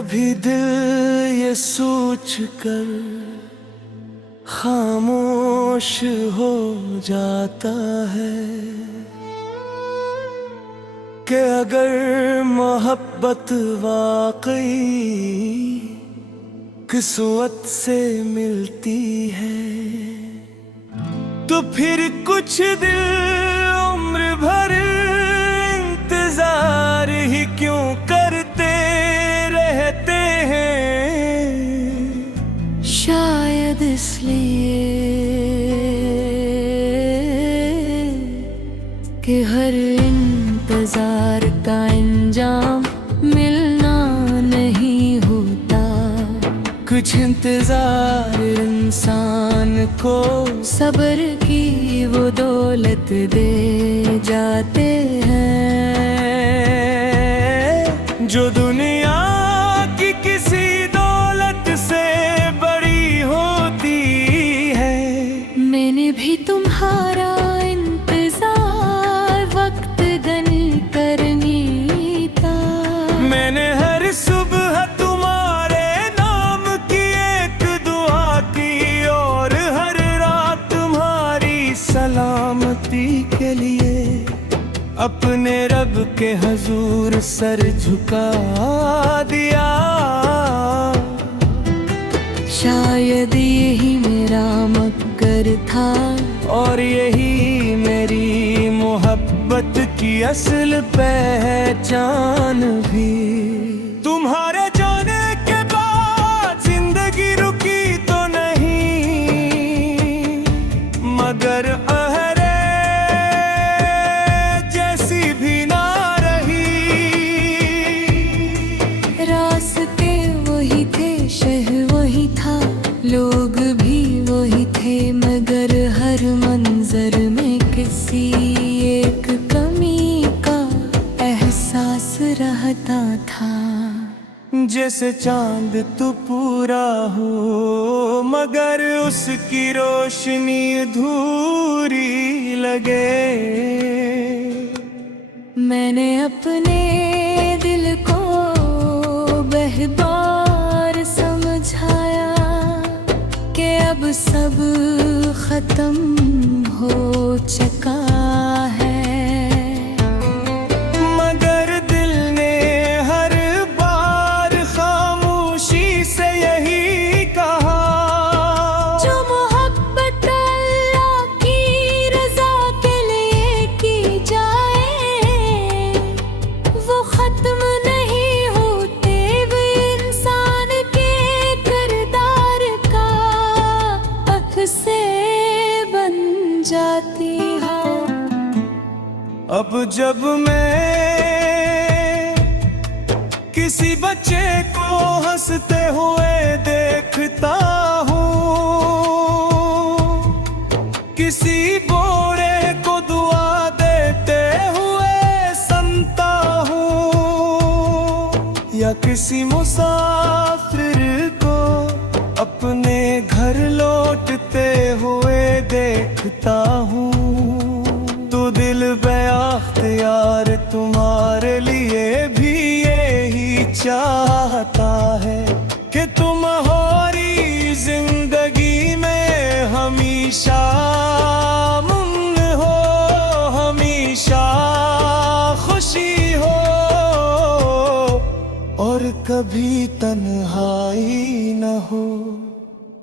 कभी दिल ये सोच कर खामोश हो जाता है कि अगर मोहब्बत वाकई किस्मत से मिलती है तो फिर कुछ दिल उम्र भर इंतजार ही क्यों करते रहते हैं। शायद इसलिए कि हर इंतजार का अंजाम मिलना नहीं होता। कुछ इंतजार इंसान को सब्र की वो दौलत दे जाते हैं जो दुनिया की किसी दौलत से बड़ी होती है। मैंने भी तुम्हारा इंतजार वक्त गनी करनी था। मैंने हर सुबह तुम्हारे नाम की एक दुआ की और हर रात तुम्हारी सलामती के लिए अपने रब के हजूर सर झुका दिया। शायद यही मेरा मकसद था और यही मेरी मोहब्बत की असल पहचान भी। तुम्हारे जाने के बाद जिंदगी रुकी तो नहीं मगर अहरे जैसी भी ना रही। रास्ते वही थे, शहर वही था, लोग भी वही थे, मगर हर मंजर में किसी एक कमी का एहसास रहता था। जैसे चांद तो पूरा हो मगर उसकी रोशनी अधूरी लगे। मैंने अपने दिल को बार समझाया कि अब सब खत्म हो चुका है। मगर दिल ने हर बार खामोशी से यही कहा जो मोहब्बत अल्लाह की रज़ा के लिए की जाए वो खत्म नहीं होते। वो इंसान के किरदार का अक्से बन जाती है। अब जब मैं किसी बच्चे को हंसते हुए देखता हूँ, किसी बोरे को दुआ देते हुए सुनता हूँ, या किसी मुसाफिर को अपने घर लौटते हुए देखता हूँ, तो दिल बेअख्तियार तुम्हारे लिए भी यही चाहता है कि तुम्हारी जिंदगी में हमेशा अमन हो, हमेशा खुशी हो और कभी तन्हाई न हो।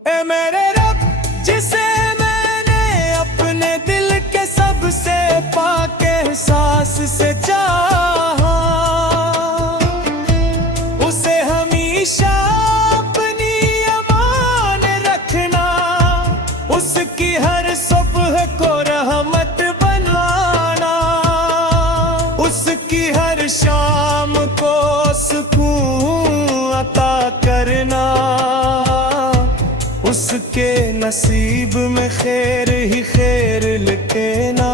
ए मेरे रब जिसे मैंने अपने दिल के सबसे पाक एहसास से चाहा, उसे हमेशा अपनी अमान रखना, उसकी हर सुबह को रहमत बनवाना, उसकी हर शाम को सुकून अता करना, उसके नसीब में खैर ही खैर लिखना,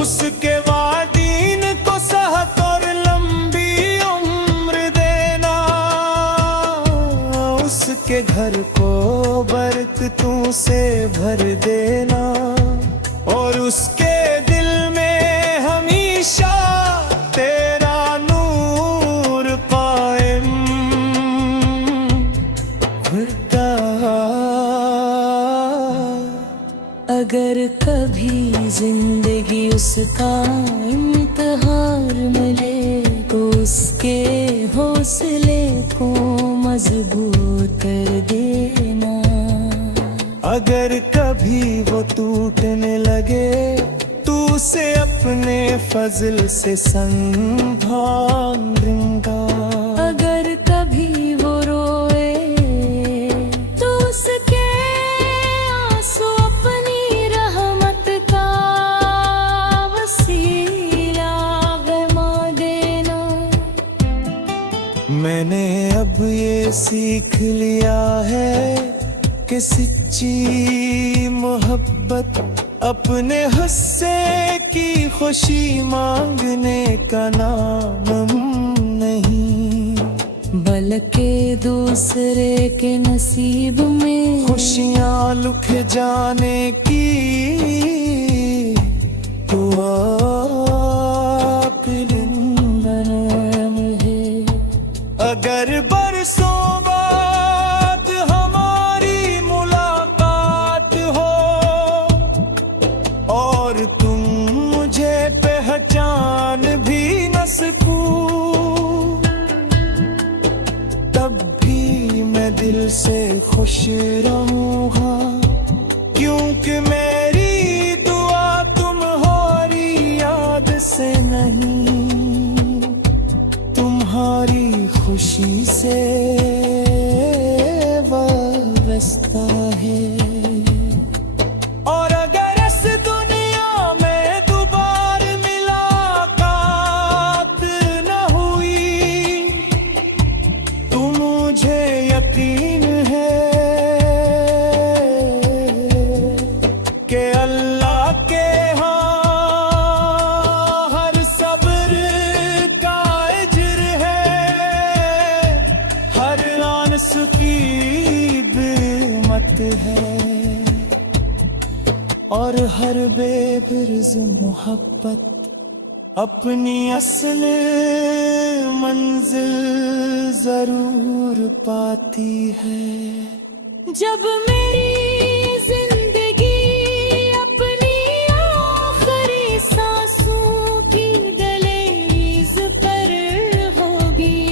उसके वादीन को सेहत और लंबी उम्र देना, उसके घर को बरकतों से भर देना और उसके दिल में हमेशा तेरा नूर कायम अगर कभी जिंदगी उसका इम्तिहान मिले तो उसके हौसले को मजबूत कर देना। अगर कभी वो टूटने लगे तू उसे अपने फजल से संभाल देगा। अगर कभी वो रोए तो उसके आंसू अपनी रहमत का वसीला बना देना। मैंने अब ये सीख लिया है कि सच्ची मोहब्बत अपने हिस्से की खुशी मांगने का नाम नहीं, बल्कि दूसरे के नसीब में खुशियाँ लुक जाने की दुआ बनाम है। अगर बरसों बाद हमारी मुलाकात हो और तुम मुझे पहचान भी न सको, तब भी मैं दिल से खुश रहूँगा, क्योंकि मेरी दुआ तुम्हारी याद से नहीं, तुम्हारी खुशी से वाबस्ता है। और अगर इस दुनिया में दोबारा मुलाकात न हुई तो मुझे यकीन है कि अल्लाह के यहाँ हर सब्र का अज्र है, हर आंसू की मत है, और हर बेबुर्ज मोहब्बत अपनी असल मंजिल जरूर पाती है। जब मेरी जिंदगी अपनी आखिरी सांसों की दहलीज पर होगी,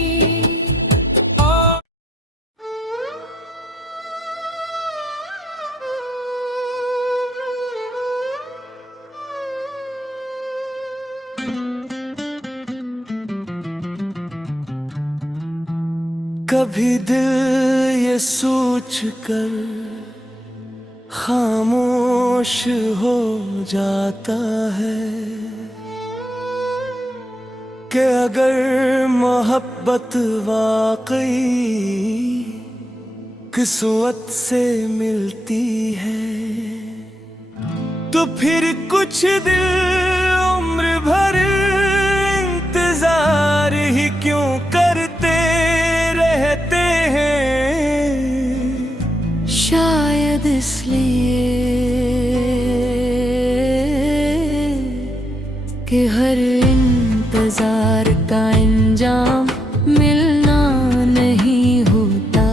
कभी दिल ये सोच कर खामोश हो जाता है कि अगर मोहब्बत वाकई किस्मत से मिलती है तो फिर कुछ दिल उम्र भर इंतजार ही क्यों करते रहते हैं। शायद इसलिए कि हर इंतजार का अंजाम मिलना नहीं होता।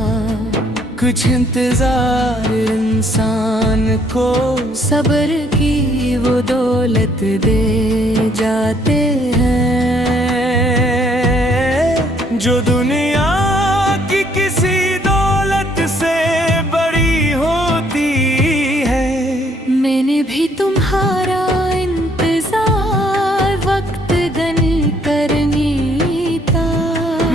कुछ इंतजार इंसान को सब्र की वो दौलत दे जाते हैं जो दुनिया की किसी दौलत से बड़ी होती है। मैंने भी तुम्हारा इंतजार वक्त गनी करनी था।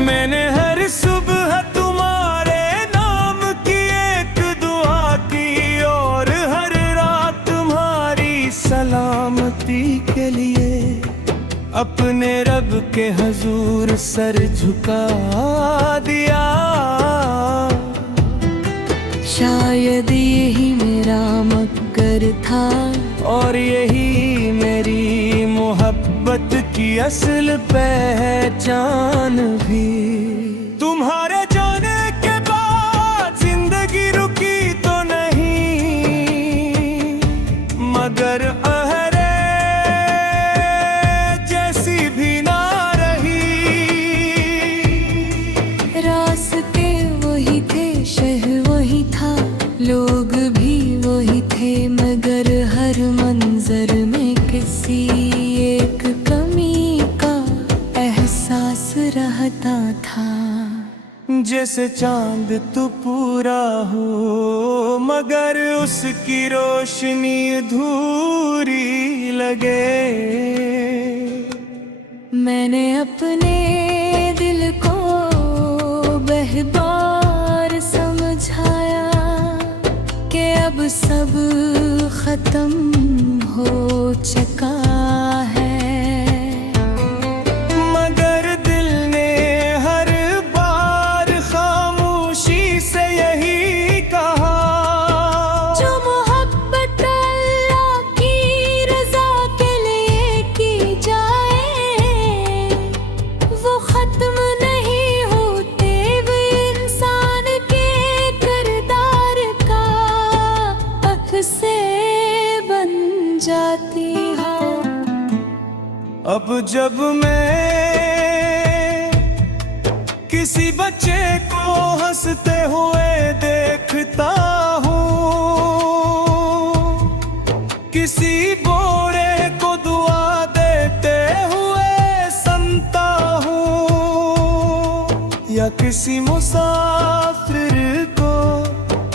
मैंने हर सुबह तुम्हारे नाम की एक दुआ की और हर रात तुम्हारी सलामती के लिए अपने रब के हजूर सर झुका दिया। शायद यही मेरा मकसद था और यही मेरी मोहब्बत की असल पहचान भी। तुम्हारे जाने के बाद जिंदगी रुकी तो नहीं, मगर अहरे जैसी भी ना रही। रास्ते वही थे, शहर वही था, लोग भी वही थे, मगर हर जैसे चांद तू पूरा हो मगर उसकी रोशनी अधूरी लगे। मैंने अपने दिल को बार समझाया कि अब सब खत्म हो चुका है, मगर दिल ने हर बार खामोशी से यही कहा, जो मोहब्बत अल्लाह की रज़ा के लिए की जाए वो खत्म नहीं होते, वो इंसान के किरदार का अक्स से बन जाती है। अब जब मैं किसी बच्चे को हंसते हुए देखता हूँ, किसी बूढ़े को दुआ देते हुए सुनता हूँ, या किसी मुसाफिर को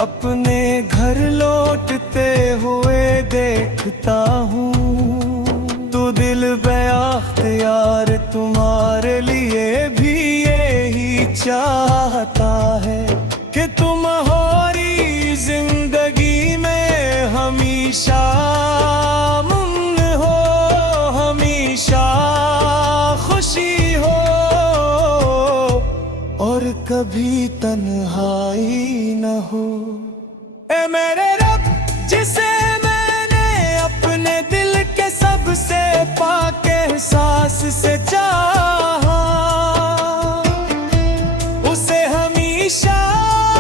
अपने घर लौटते हुए देखता हूँ, तो दिल बेअख्तियार तुम्हारे लिए भी यही चाहता है कि तुम्हारी जिंदगी में हमेशा अमन हो, हमेशा खुशी हो और कभी तन्हाई न हो। ए मेरे रब, जिसे मैंने अपने दिल के सबसे पाक एहसास से चाहा, उसे हमेशा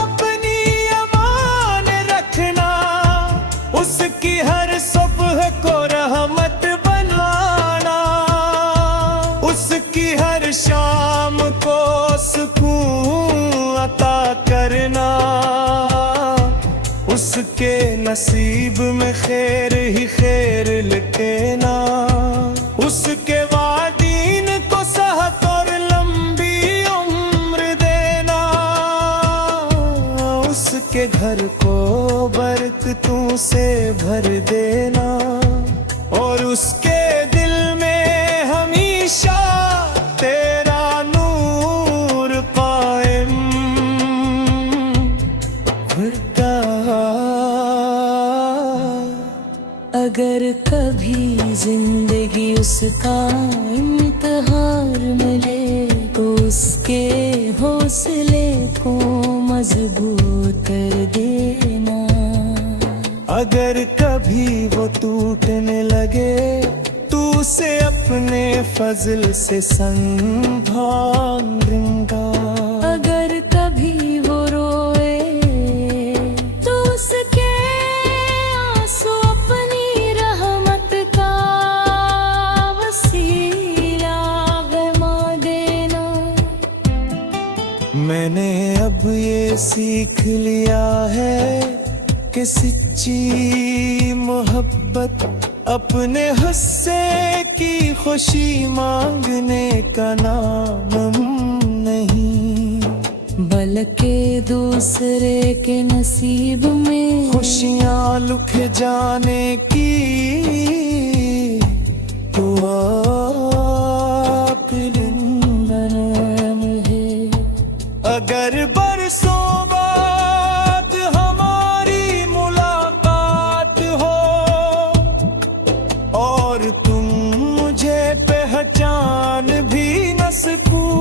अपनी अमान रखना, उसकी हर सुबह को रहमत बनवाना, उसकी हर शाम को सुकून अता करना, उसके नसीब में खैर ही खैर लिखना, उसके वादीन को सेहत और लंबी उम्र देना, उसके घर को बरकतों से भर देना और उसके दिल में हमेशा तेरा नूर कायम अगर कभी जिंदगी उसका इम्तिहान मिले तो उसके हौसले को मजबूत कर देना, अगर कभी वो टूटने लगे तो उसे अपने फजल से संभाल देगा, अगर कभी वो रोए तो उसके आंसू अपनी रहमत का वसीला बना देना। मैंने अब ये सीख लिया है कि सच्ची मोहब्बत अपने हिस्से की खुशी मांगने का नाम नहीं, बल्कि दूसरे के नसीब में खुशियाँ लुक जाने की दुआ नाम है। अगर बरसों बाद हमारी मुलाकात हो और तुम मुझे पहचान भी न सकूं,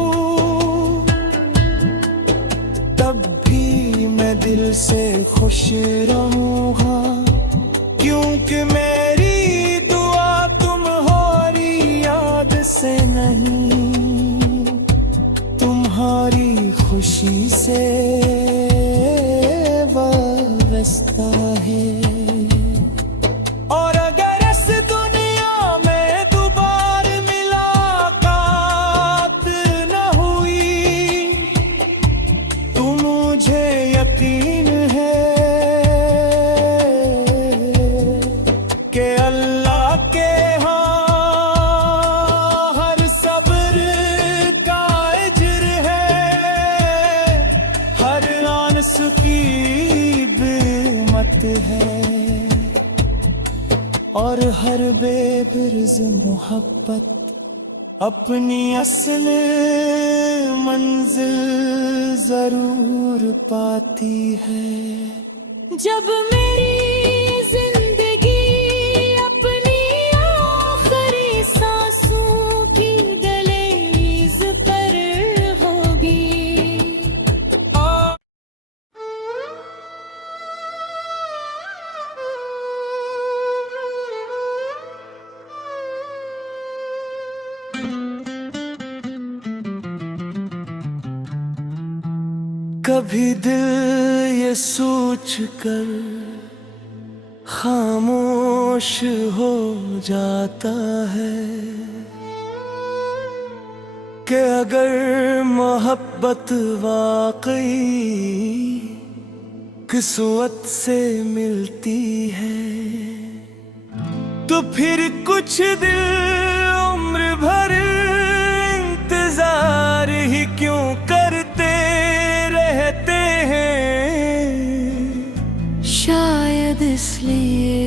तब भी मैं दिल से खुश रहूंगा, क्योंकि मेरी दुआ तुम्हारी याद से नहीं, तुम्हारी खुशी से वाबस्ता है। और अगर इस दुनिया में दोबारा मुलाकात न हुई तो मुझे यकीन है कि अल्लाह के हर सब्र का अज्र है, की बिमत है और हर बेबिर्ज मोहब्बत अपनी असल मंजिल जरूर पाती है। जब मेरी जिंदगी अपनी आखिरी सांसों की दहलीज पर होगी, कभी दिल ये सोच कर खामोश हो जाता है कि अगर मोहब्बत वाकई किस्मत से मिलती है तो फिर कुछ दिल उम्र भर इंतजार ही क्यों करते रहते हैं। शायद इसलिए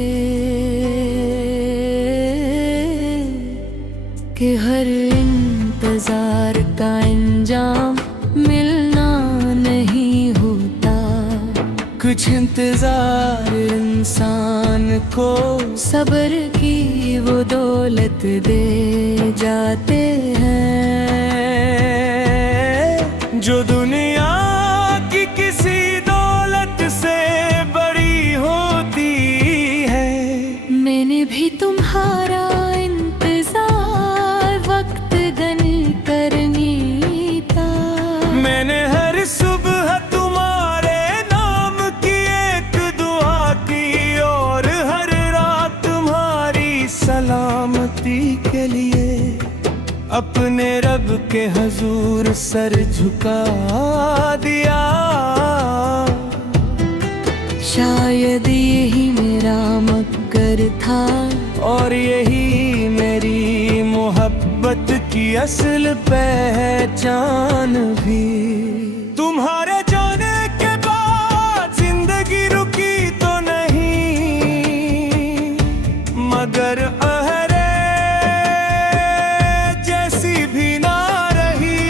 कि हर इंतजार का अंजाम मिलना नहीं होता। कुछ इंतजार इंसान को सब्र की वो दौलत दे जाते हैं जो दुनिया की किसी दौलत से बड़ी होती है। मैंने भी तुम्हारा इंतजार वक्त गन करनी था। मैंने हर सुबह तुम्हारे नाम की एक दुआ की और हर रात तुम्हारी सलामती के लिए अपने रब के हजूर सर झुका दिया। शायद यही मेरा मकसद था और यही मेरी मोहब्बत की असल पहचान भी। तुम्हारे जाने के बाद जिंदगी रुकी तो नहीं मगर अहरे जैसी भी ना रही।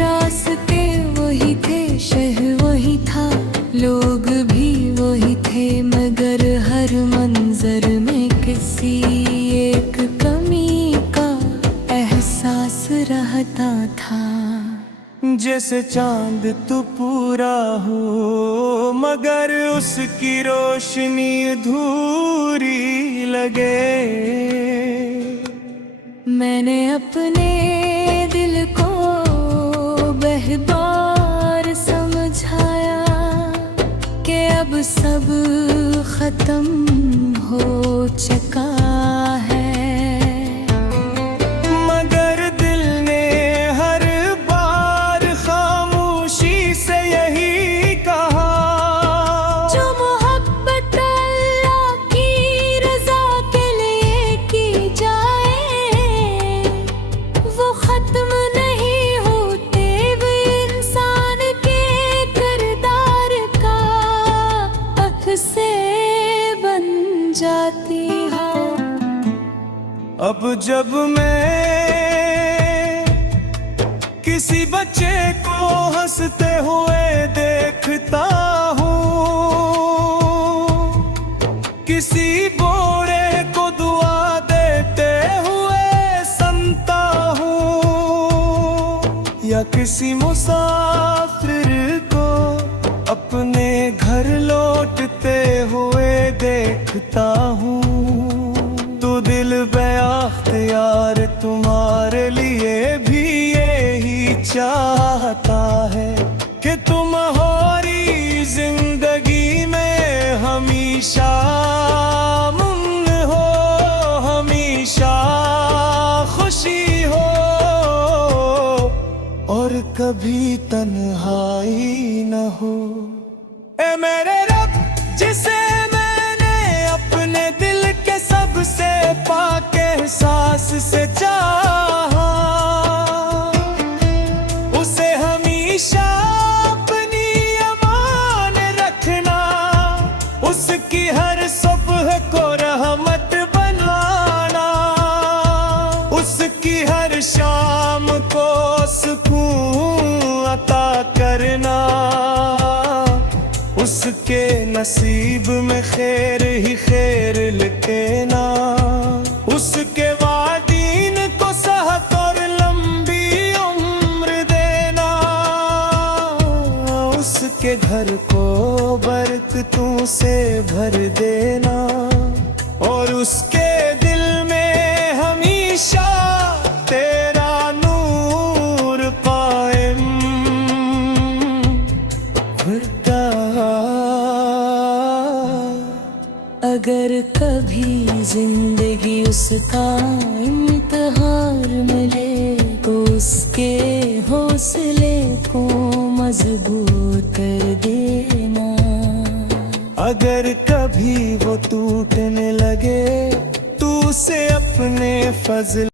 रास्ते वही थे, शहर वही था, लोग भी वही थे, मगर हर मंजर में किसी एक कमी का एहसास रहता था। जैसे चांद तो पूरा हो मगर उसकी रोशनी अधूरी लगे। मैंने अपने दिल को बेहबार समझाया कि अब सब खत्म हो चुका है, मगर दिल ने हर बार खामोशी से यही कहा। जो मोहब्बत अल्लाह की रज़ा के लिए की जाए वो खत्म नहीं होते, वो इंसान के किरदार का अक्से बन जाती है। अब जब मैं किसी बच्चे को हंसते हुए देखता हूँ, किसी बोरे को दुआ देते हुए सुनता हूँ, या किसी मुसाफिर को अपने घर लौटते हुए देखता हूँ, तो दिल बेअख्तियार तुम्हारे लिए भी यही चाहता है कि तुम्हारी जिंदगी में हमेशा अमन हो, हमेशा खुशी हो और कभी तन्हाई न हो। ए मेरे रब जिसे मैंने अपने दिल के सबसे पाक एहसास से चाहा, उसे हमेशा उसके नसीब में खैर ही खैर लिखे ना, उसके वादीन को सेहत और लंबी उम्र देना, उसके घर को बरकतों से भर देना, और उसके दिल में हमेशा तेरा नूर कायम रहता। अगर कभी जिंदगी उसका इम्तिहान मिले तो उसके हौसले को मजबूत कर देना। अगर कभी वो टूटने लगे तो उसे अपने फजल